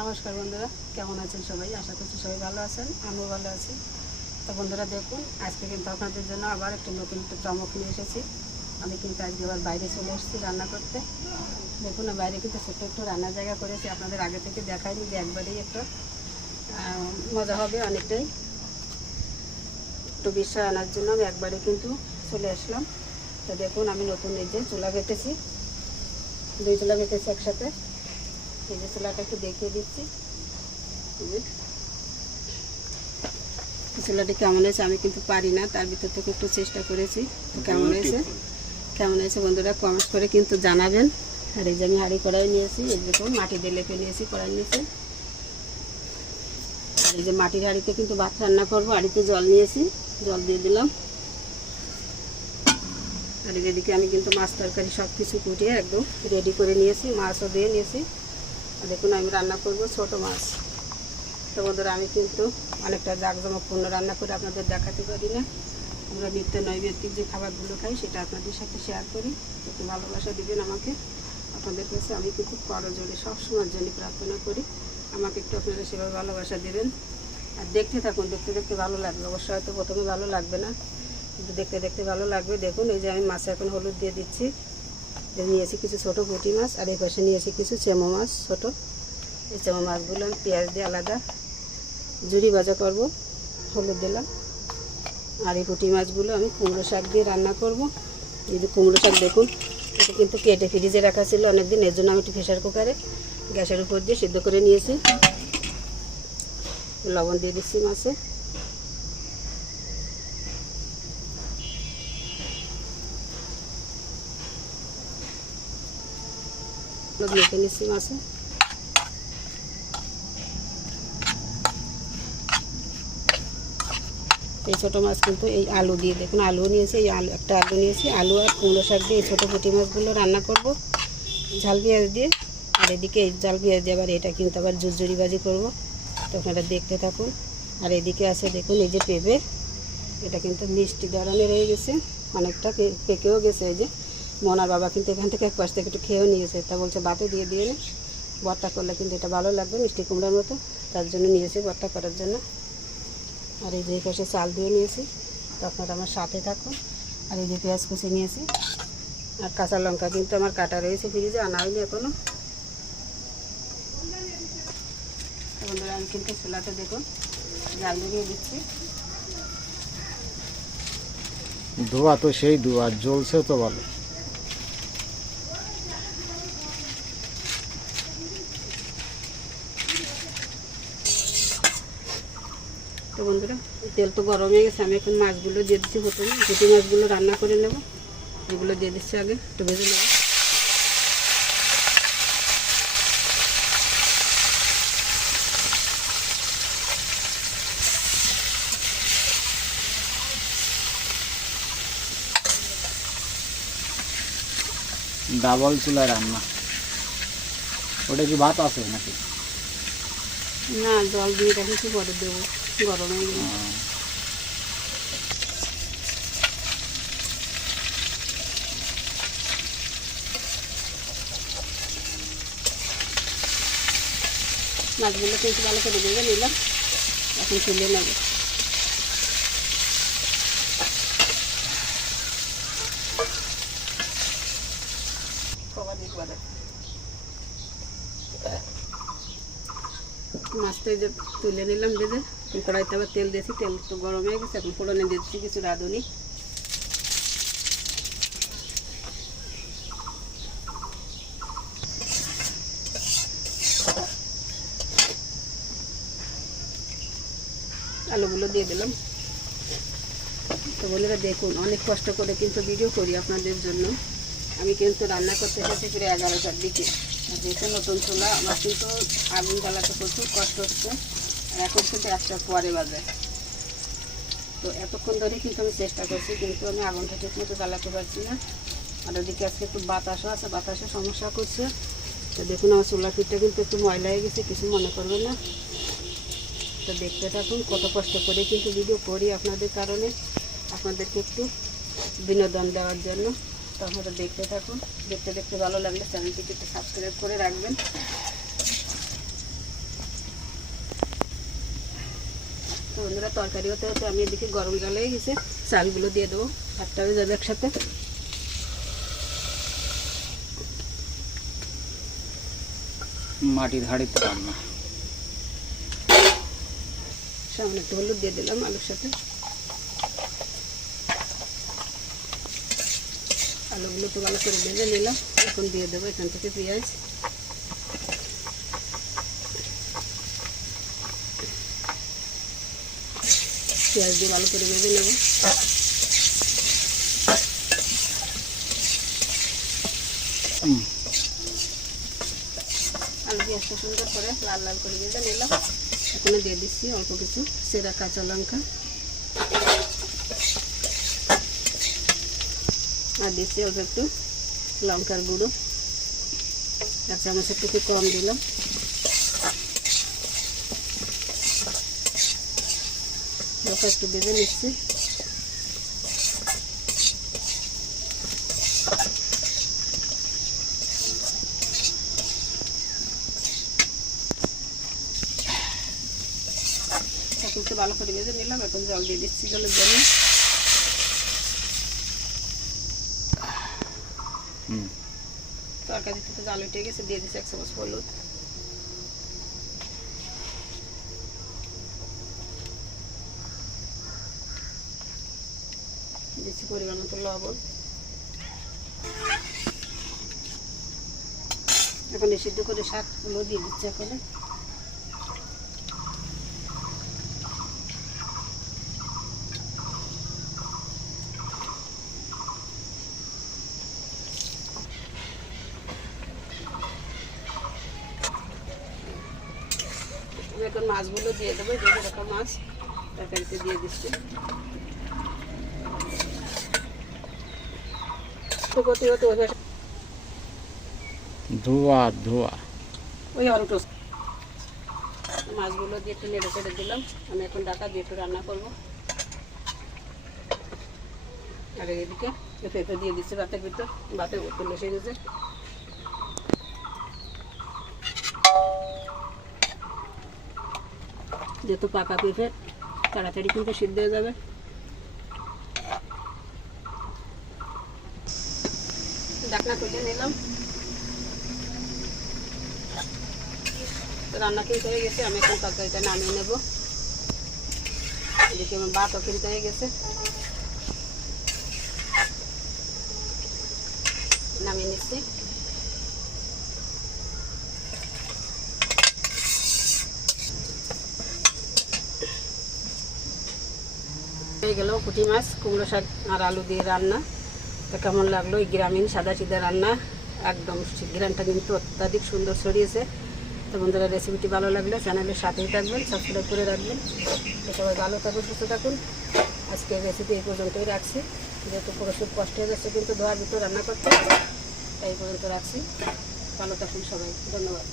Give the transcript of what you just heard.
নমস্কার বন্ধুরা, কেমন আছেন সবাই? আশা করছি সবাই ভালো আছেন, আমিও ভালো আছি। তো বন্ধুরা দেখুন, আজকে কিন্তু আপনাদের জন্য আবার একটা নতুন চমক নিয়ে এসেছি। আমি কিন্তু আজকে আবার বাইরে চলে এসেছি রান্না করতে। দেখুন, বাইরে কিন্তু ছোট্ট একটু রান্নার জায়গা করেছি, আপনাদের আগে থেকে দেখাইনি যে একবারেই একটা মজা হবে অনেকটাই। একটু বিষয় আনার জন্য আমি একবারে কিন্তু চলে আসলাম। তো দেখুন, আমি নতুন এই যে চুলা বেঁধেছি, 2 চুলা বেঁধেছি একসাথে। এই যে চুলাটা একটু দেখিয়ে দিচ্ছি। চুলাটি কেমন হয়েছে আমি কিন্তু পারি না, তার ভিতর থেকে একটু চেষ্টা করেছি। কেমন হয়েছে বন্ধুরা কমেন্ট করে কিন্তু জানাবেন। আর এই যে আমি হাঁড়ি কড়াই নিয়েছি, এই দেখুন মাটি দিয়ে লেপে নিয়েছি, কড়াই নিয়েছি। আর এই যে মাটির হাঁড়িতে কিন্তু ভাত রান্না করবো। হাঁড়িতে জল নিয়েছি, জল দিয়ে দিলাম। আর এদিকে আমি কিন্তু মাছ তরকারি সব কিছু কুটিয়ে একদম রেডি করে নিয়েছি, মাছও দিয়ে নিয়েছি। আর দেখুন, আমি রান্না করব ছোট মাছ। তো বন্ধুরা, আমি কিন্তু অনেকটা জাঁকজমকপূর্ণ রান্না করে আপনাদের দেখাতে পারি না। আমরা নিত্য নৈবেদ্যিক যে খাবারগুলো খাই সেটা আপনাদের সাথে শেয়ার করি। একটু ভালোবাসা দিবেন আমাকে। আপনাদের কাছে আমি কিন্তু করজোড়ে সবসময়ের জন্য প্রার্থনা করি, আমাকে একটু আপনারা সেভাবে ভালোবাসা দেবেন। আর দেখতে থাকুন, দেখতে দেখতে ভালো লাগবে। অবশ্যই হয়তো প্রথমে ভালো লাগবে না, কিন্তু দেখতে দেখতে ভালো লাগবে। দেখুন, এই যে আমি মাছে এখন হলুদ দিয়ে দিচ্ছি। নিয়েছি কিছু ছোটো পুঁটি মাছ, আর এই পাশে নিয়েছি কিছু চেমো মাছ ছোটো। এই চেমো মাছগুলো আমি পেঁয়াজ দিয়ে আলাদা ঝুরি ভাজা করব, হলুদ দিলাম। আর এই পুঁটি মাছগুলো আমি কুমড়ো শাক দিয়ে রান্না করব। এই যে কুমড়ো শাক দেখুন, এটা কিন্তু কেটে ফ্রিজে রাখা ছিল অনেকদিন, এর জন্য আমি একটু প্রেসার কুকারে গ্যাসের উপর দিয়ে সিদ্ধ করে নিয়েছি। লবণ দিয়ে দিচ্ছি মাছে। মেখে নিচ্ছি মাছে। এই ছোটো মাছ কিন্তু এই আলু দিয়ে, দেখুন আলু নিয়েছি, এই একটা আলু নিয়েছি, আলু আর কুমড়ো শাক দিয়ে এই ছোটো পুঁটি মাছগুলো রান্না করব ঝাল পেঁয়াজ দিয়ে। আর এদিকে এই ঝাল পেঁয়াজ দিয়ে আবার এটা কিন্তু আবার ঝুরঝুরি ভাজি করবো। তো আপনারা দেখতে থাকুন। আর এদিকে আছে দেখুন এই যে পেঁপে, এটা কিন্তু মিষ্টি ধরনের হয়ে গেছে, অনেকটা পেকেও গেছে। এই যে মনার বাবা কিন্তু এখান থেকে এক পাশ থেকে একটু খেয়েও নিয়েছে, তা বলছে বাতে দিয়ে দিয়ে না, ভর্তা করলে কিন্তু এটা ভালো লাগবে মিষ্টি কুমড়ার মতো, তার জন্য নিয়েছি ভর্তা করার জন্য। আর এই যে পাশে চাল দিয়ে নিয়েছি। তো আপনারা আমার সাথে থাকুন। আর এই যে পেঁয়াজ কুচি নিয়েছি, আর কাঁচা লঙ্কা কিন্তু আমার কাটা রয়েছে ফ্রিজে, আনা হয়নি এখনও। বন্ধুরা, আমি কিন্তু চুলাতে দেখুন জাল দিয়ে দিচ্ছি। ধোয়া তো সেই ধোয়া, জ্বলছে তো ভালো। তো বন্ধুরা, তেল তো গরম হয়ে গেছে, আমি এখন মাছগুলো দিয়ে দিচ্ছি। প্রথমে পুঁটি মাছগুলো রান্না করে নেব, এগুলো দিয়ে দিচ্ছি, আগে একটু ভেজে নেব। ডাবল চুলায় রান্না, ওটা কি ভাত আছে নাকি? না, জল দিয়ে রেখেছি, পরে দেবো, গরম হয়ে গেলে। মাছগুলো কিন্তু ভালো করে ভেজে নিলাম, এখন তুলে নেব। মাছটা এই যে তুলে নিলাম ভেজে, কড়াইতে আবার তেল দিয়েছি, তেল তো গরম হয়ে গেছে। এখন ফোড়নে দিচ্ছি কিছু রাঁধুনি, আলুগুলো দিয়ে দিলাম। তো বন্ধুরা দেখুন, অনেক কষ্ট করে কিন্তু ভিডিও করি আপনাদের জন্য। আমি কিন্তু রান্না করতে এসেছি প্রায় 11টার দিকে। যেহেতু নতুন চুলা, আমার কিন্তু আগুন জ্বালাতে প্রচুর কষ্ট হচ্ছে। আর এখন কিন্তু 1টা পরে বাজে। তো এতক্ষণ ধরে কিন্তু আমি চেষ্টা করছি, কিন্তু আমি আগুনটা ঠিক মতো জ্বালাতে পারছি না। আর ওদিকে আজকে একটু বাতাসও আছে, বাতাসে সমস্যা করছে। তো দেখুন, আমার চুলার পিঠটা কিন্তু একটু ময়লা হয়ে গেছে, কিছু মনে করবেন না। তো দেখতে থাকুন, কত কষ্ট করে কিন্তু ভিডিও করি আপনাদের কারণে, আপনাদেরকে একটু বিনোদন দেওয়ার জন্য। তো আপনারা দেখতে থাকুন, দেখতে দেখতে ভালো লাগলে চ্যানেলটিকে একটু সাবস্ক্রাইব করে রাখবেন। বন্ধুরা তরকারি হতে হতে আমি এদিকে গরম জল হয়ে গেছে, চালগুলো দিয়ে দেবো, ভাতটা হয়ে যাবে একসাথে। মাটির হাঁড়িতে রান্না। সামনে একটু হলুদ দিয়ে দিলাম আলুর সাথে। আলুগুলো একটু ভালো করে ভেজে নিলাম। এখন দিয়ে দেবো এখান থেকে পেঁয়াজ। পেঁয়াজ দিয়ে ভালো করে ভেজে নেব। আলু পেঁয়াজটা সুন্দর করে লাল লাল করে ভেজে নিলাম। এখানে দিয়ে দিচ্ছি অল্প কিছু সেরা কাঁচা লঙ্কা, আর দিচ্ছি অল্প একটু লঙ্কার গুঁড়ো, 1 চামচের থেকে কম দিলাম। লঙ্কা একটু ভেজে নিচ্ছি। একটু ভালো করে ভেজে নিলাম। এখন জল দিয়ে দিচ্ছি, জলের জন্য তরকারিতে তো জাল উঠে গেছে। দিয়ে দিচ্ছি 1 চামচ হলুদ, দিচ্ছি পরিমাণ মতো লবণ। এখন সিদ্ধ করে শাকগুলো দিয়ে দিচ্ছি। এখন এখন মাছগুলো দিয়ে দেবো। যে রকম মাছ তরকারিতে দিয়ে দিচ্ছি। ধোয়া ধোয়া ওই অরুটো মাছগুলো দিয়ে একটু নেড়ে চেড়ে দিলাম। আমি এখন ঢাকা দিয়ে একটু রান্না করবো। আর এদিকে পেঁপে দিয়ে দিচ্ছি ভাতের ভিতর। ভাতের বোতল এসে গেছে। যেহেতু পাকা পেঁপে তাড়াতাড়ি কিন্তু সিদ্ধ হয়ে যাবে। ঢাকনা তুলে নিলাম। রান্না কিন্তু হয়ে গেছে। আমি এখন তরকারিটা নামিয়ে নেব। এদিকে আমার ভাতও কিন্তু হয়ে গেছে, নামিয়ে নিচ্ছি। হয়ে গেল পুঁটি মাছ কুমড়ো শাক আর আলু দিয়ে রান্না। তা কেমন লাগলো এই গ্রামীণ সাদা সিধা রান্না? একদম গ্রামটা কিন্তু অত্যাধিক সুন্দর ছড়িয়েছে। তো বন্ধুরা রেসিপিটি ভালো লাগলে চ্যানেলের সাথেই থাকবেন, সাবস্ক্রাইব করে রাখবেন। তো সবাই ভালো থাকুন, সুস্থ থাকুন। আজকের রেসিপি এই পর্যন্তই রাখছি। যেহেতু প্রচুর কষ্ট হয়ে যাচ্ছে কিন্তু ধোয়ার ভিতর রান্না করতে, তাই এই পর্যন্ত রাখছি। ভালো থাকুন সবাই, ধন্যবাদ।